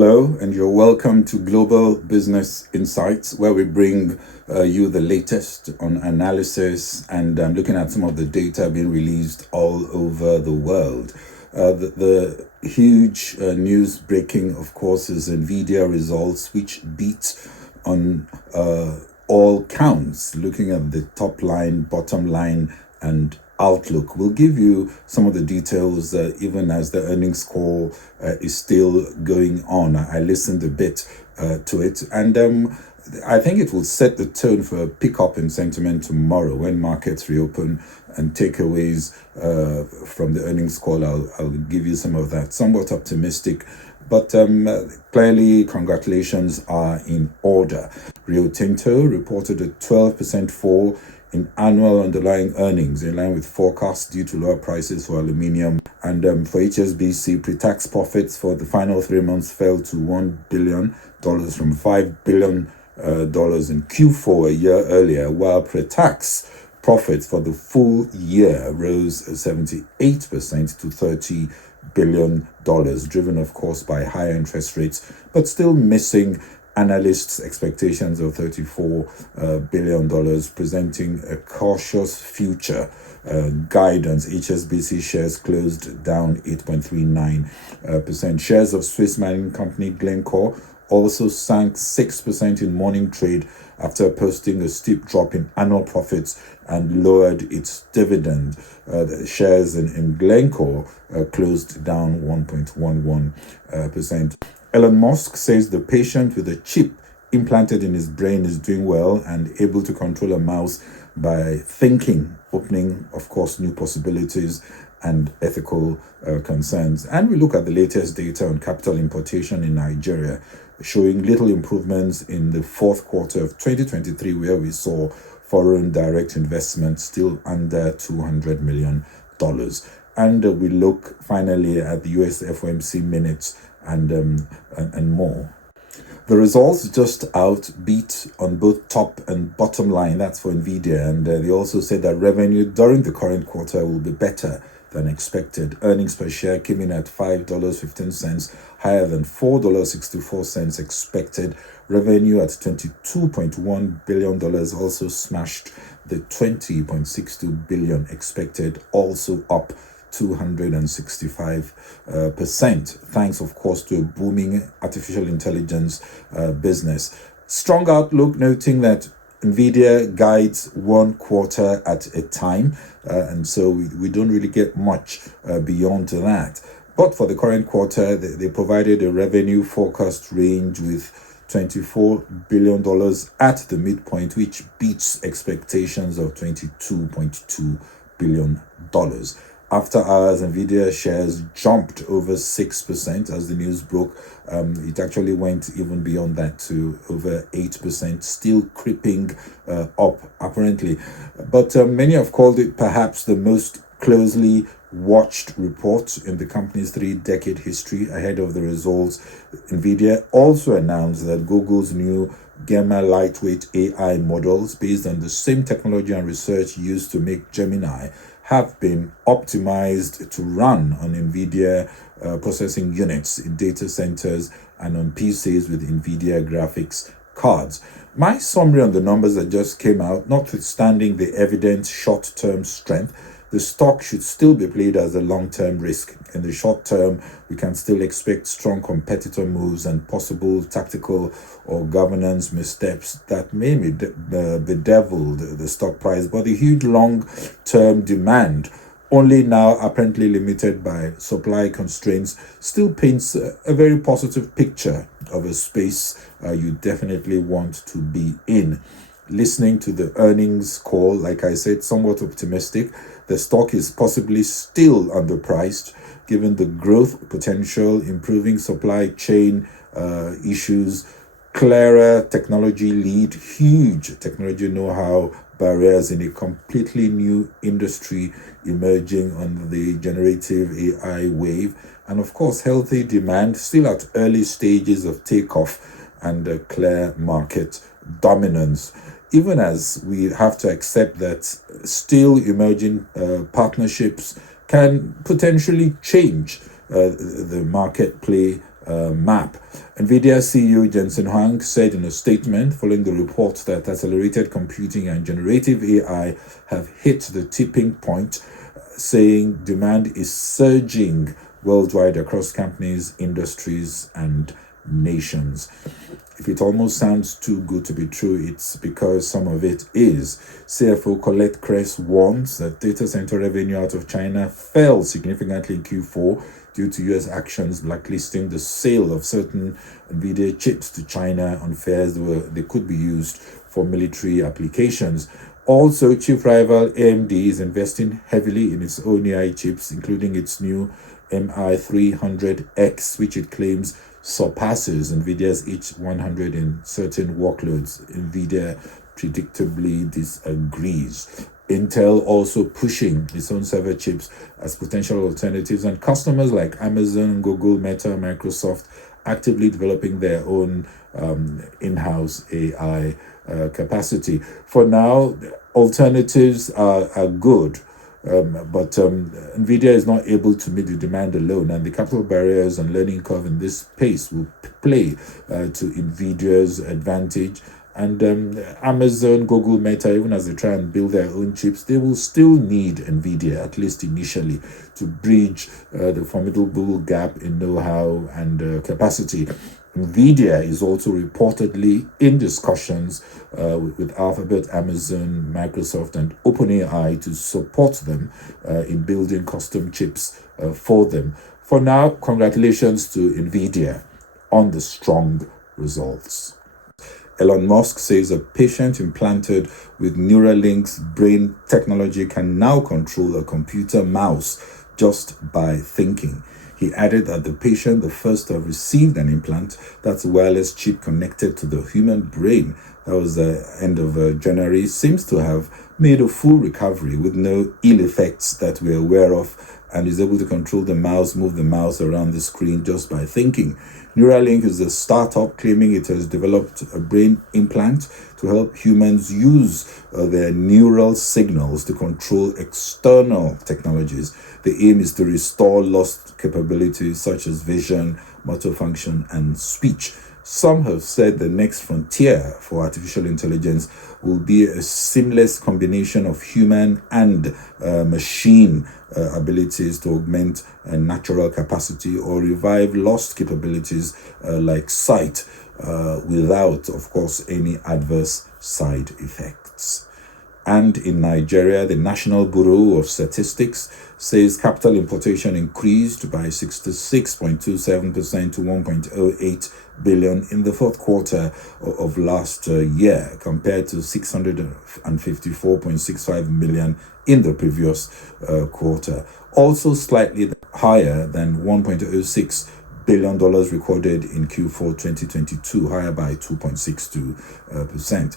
Hello, and you're welcome to Global Business Insights, where we bring you the latest on analysis and looking at some of the data being released all over the world. The huge news breaking, of course, is Nvidia results, which beat on all counts, looking at the top line, bottom line, and outlook. We'll give you some of the details even as the earnings call is still going on. I listened a bit to it, and I think it will set the tone for a pickup in sentiment tomorrow when markets reopen. And takeaways from the earnings call, I'll give you some of that. Somewhat optimistic, but clearly congratulations are in order. Rio Tinto reported a 12% fall in annual underlying earnings, in line with forecasts due to lower prices for aluminium. And for HSBC, pre-tax profits for the final 3 months fell to $1 billion from $5 billion in Q4 a year earlier, while pre-tax profits for the full year rose 78% to $30 billion, driven, of course, by higher interest rates, but still missing analysts' expectations of $34 billion, presenting a cautious future guidance. HSBC shares closed down 8.39%. Shares of Swiss mining company Glencore also sank 6% in morning trade after posting a steep drop in annual profits and lowered its dividend. The shares in Glencore closed down 1.11%. Elon Musk says the patient with a chip implanted in his brain is doing well and able to control a mouse by thinking, opening, of course, new possibilities and ethical concerns. And we look at the latest data on capital importation in Nigeria, showing little improvements in the fourth quarter of 2023, where we saw foreign direct investment still under $200 million. And we look finally at the US FOMC minutes and more. The results just out beat on both top and bottom line. That's for Nvidia, and they also said that revenue during the current quarter will be better than expected. Earnings per share came in at $5.15, higher than $4.64 expected. Revenue at $22.1 billion also smashed the $20.62 billion expected, also up 265%, thanks of course to a booming artificial intelligence business. Strong outlook, noting that Nvidia guides 1 quarter at a time, and so we don't really get much beyond that. But for the current quarter, they provided a revenue forecast range with $24 billion at the midpoint, which beats expectations of $22.2 billion. After hours, Nvidia shares jumped over 6% as the news broke. It actually went even beyond that to over 8%, still creeping up apparently. But many have called it perhaps the most closely watched report in the company's 3-decade history. Ahead of the results, Nvidia also announced that Google's new Gamma lightweight AI models, based on the same technology and research used to make Gemini, have been optimized to run on Nvidia processing units in data centers and on PCs with Nvidia graphics cards. My summary on the numbers that just came out, notwithstanding the evident short-term strength, the stock should still be played as a long-term risk. In the short term, we can still expect strong competitor moves and possible tactical or governance missteps that may bedevil the stock price. But the huge long-term demand, only now apparently limited by supply constraints, still paints a very positive picture of a space you definitely want to be in. Listening to the earnings call, like I said, somewhat optimistic. The stock is possibly still underpriced given the growth potential, improving supply chain issues, clearer technology lead, huge technology know-how barriers in a completely new industry emerging on the generative AI wave, and of course healthy demand still at early stages of takeoff and a clear market dominance. Even as we have to accept that still emerging partnerships can potentially change the market play map. Nvidia CEO Jensen Huang said in a statement following the report that accelerated computing and generative AI have hit the tipping point, saying demand is surging worldwide across companies, industries, and nations. If it almost sounds too good to be true, it's because some of it is. CFO Colette Kress warns that data center revenue out of China fell significantly in Q4 due to US actions blacklisting the sale of certain Nvidia chips to China on fears they could be used for military applications. Also, chip rival AMD is investing heavily in its own AI chips, including its new MI300X, which it claims surpasses Nvidia's H100 in certain workloads. Nvidia predictably disagrees. Intel also pushing its own server chips as potential alternatives, and customers like Amazon, Google, Meta, Microsoft actively developing their own in-house AI capacity. For now, alternatives are good. But Nvidia is not able to meet the demand alone, and the capital barriers and learning curve in this space will play to Nvidia's advantage. And Amazon, Google, Meta, even as they try and build their own chips, they will still need Nvidia, at least initially, to bridge the formidable gap in know-how and capacity. Nvidia is also reportedly in discussions with Alphabet, Amazon, Microsoft, and OpenAI to support them in building custom chips for them. For now, congratulations to Nvidia on the strong results. Elon Musk says a patient implanted with Neuralink's brain technology can now control a computer mouse just by thinking. He added that the patient, the first to have received an implant, that's a wireless chip connected to the human brain, that was the end of January, seems to have made a full recovery with no ill effects that we're aware of, and is able to control the mouse, move the mouse around the screen just by thinking. Neuralink is a startup claiming it has developed a brain implant to help humans use their neural signals to control external technologies. The aim is to restore lost capabilities such as vision, motor function, and speech. Some have said the next frontier for artificial intelligence will be a seamless combination of human and machine abilities to augment natural capacity or revive lost capabilities like sight without, of course, any adverse side effects. And in Nigeria, the National Bureau of Statistics says capital importation increased by 66.27% to 1.08 billion in the fourth quarter of last year, compared to 654.65 million in the previous quarter. Also slightly higher than $1.06 billion recorded in Q4 2022, higher by 2.62%.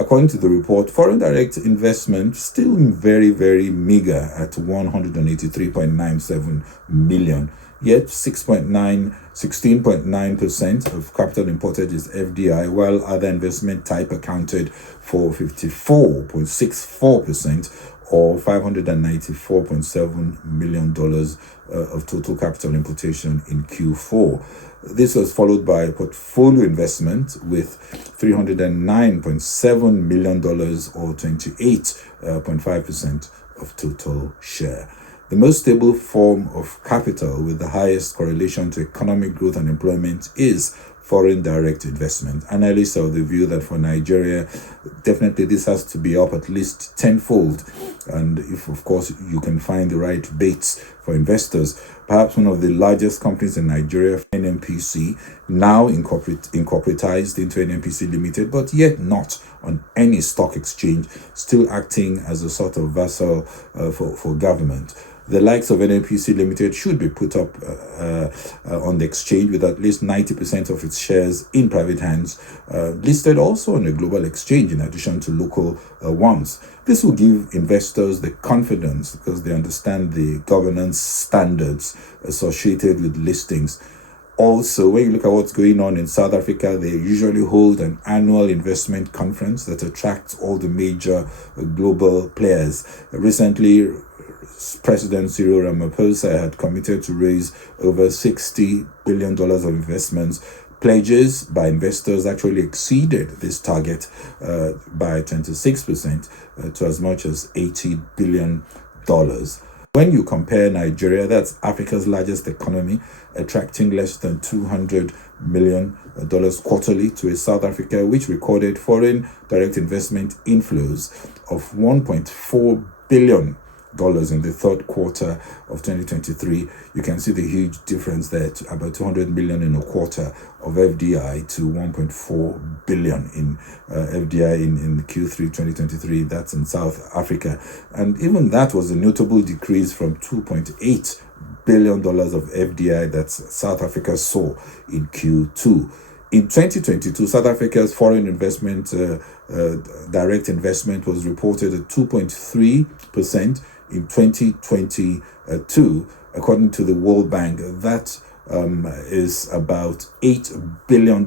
According to the report, foreign direct investment still very, very meager at 183.97 million. Yet 16.9% of capital imported is FDI, while other investment type accounted for 54.64% or $594.7 million of total capital importation in Q4. This was followed by portfolio investment with $309.7 million or 28.5% of total share. The most stable form of capital with the highest correlation to economic growth and employment is foreign direct investment. Analysts are of the view that for Nigeria, definitely this has to be up at least tenfold. And if, of course, you can find the right baits for investors, perhaps one of the largest companies in Nigeria, NNPC, now incorporatized into NNPC Limited, but yet not on any stock exchange, still acting as a sort of vassal for government. The likes of NNPC Limited should be put up on the exchange with at least 90% of its shares in private hands, listed also on a global exchange in addition to local ones. This will give investors the confidence because they understand the governance standards associated with listings. Also, when you look at what's going on in South Africa, they usually hold an annual investment conference that attracts all the major global players. Recently, President Cyril Ramaphosa had committed to raise over $60 billion of investments. Pledges by investors actually exceeded this target by 26% to as much as $80 billion. When you compare Nigeria, that's Africa's largest economy, attracting less than $200 million quarterly, to a South Africa which recorded foreign direct investment inflows of $1.4 billion in the third quarter of 2023, you can see the huge difference there, to about 200 million in a quarter of FDI to 1.4 billion in FDI in Q3 2023. That's in South Africa. And even that was a notable decrease from $2.8 billion of FDI that South Africa saw in Q2. In 2022, South Africa's foreign investment, direct investment, was reported at 2.3%. In 2022, according to the World Bank, that is about $8 billion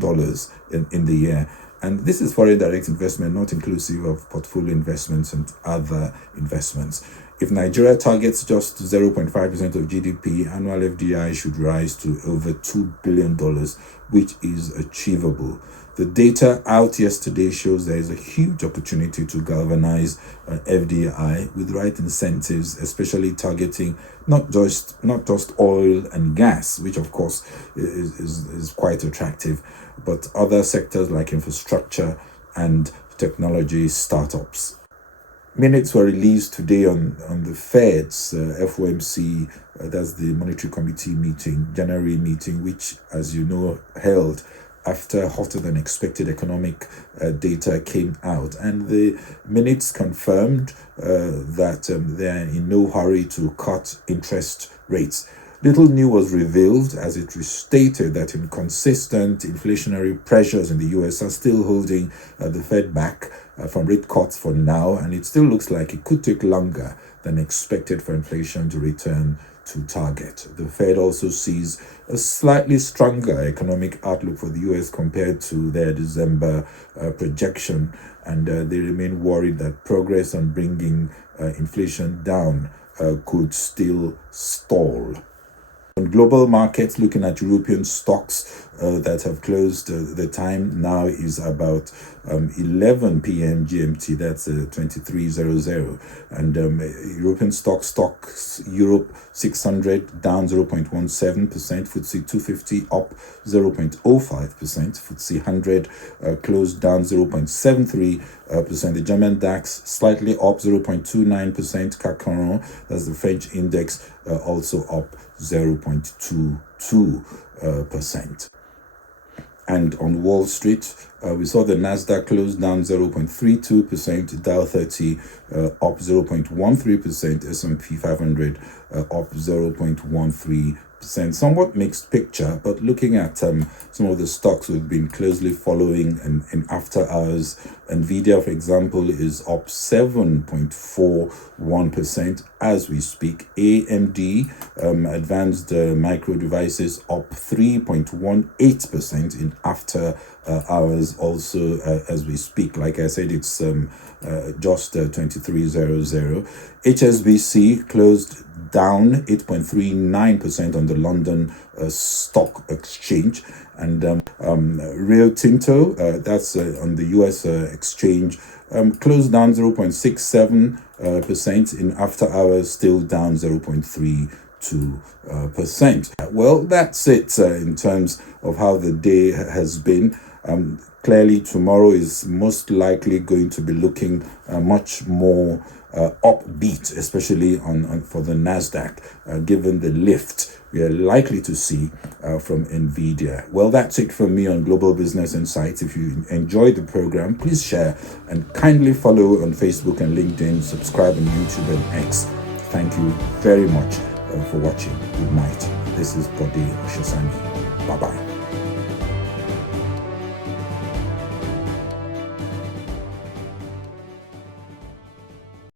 in the year. And this is foreign direct investment, not inclusive of portfolio investments and other investments. If Nigeria targets just 0.5% of GDP, annual FDI should rise to over $2 billion, which is achievable. The data out yesterday shows there is a huge opportunity to galvanize FDI with the right incentives, especially targeting not just oil and gas, which of course is quite attractive, but other sectors like infrastructure and technology startups. Minutes were released today on the Fed's FOMC, that's the Monetary Committee meeting, January meeting, which, as you know, held after hotter than expected economic data came out. And the minutes confirmed that they're in no hurry to cut interest rates. Little new was revealed as it restated that inconsistent inflationary pressures in the US are still holding the Fed back from rate cuts for now, and it still looks like it could take longer than expected for inflation to return to target. The Fed also sees a slightly stronger economic outlook for the US compared to their December projection, and they remain worried that progress on bringing inflation down could still stall. On global markets, looking at European stocks that have closed, the time now is about 11 p.m. GMT, that's 23:00. And European stocks, Europe 600 down 0.17%, FTSE 250 up 0.05%, FTSE 100 closed down 0.73%, the German DAX slightly up 0.29%, CAC 40, that's the French index, also up 0.22%. And on Wall Street, we saw the Nasdaq close down 0.32%, Dow 30 up 0.13%, S&P 500 up 0.13%. Somewhat mixed picture, but looking at some of the stocks we've been closely following in after hours, Nvidia, for example, is up 7.41% as we speak. AMD, advanced micro devices, up 3.18% in after hours also as we speak. Like I said, it's just 23:00. HSBC closed down 8.39% on the London Stock Exchange, and Rio Tinto, that's on the US exchange, closed down 0.67% in after hours, still down 0.32%. Well, that's it in terms of how the day has been. Clearly, tomorrow is most likely going to be looking much more upbeat, especially on for the Nasdaq, given the lift we are likely to see from Nvidia. Well, that's it from me on Global Business Insights. If you enjoyed the program, please share and kindly follow on Facebook and LinkedIn, subscribe on YouTube and X. Thank you very much for watching. Good night. This is Bode Oshesani. Bye-bye.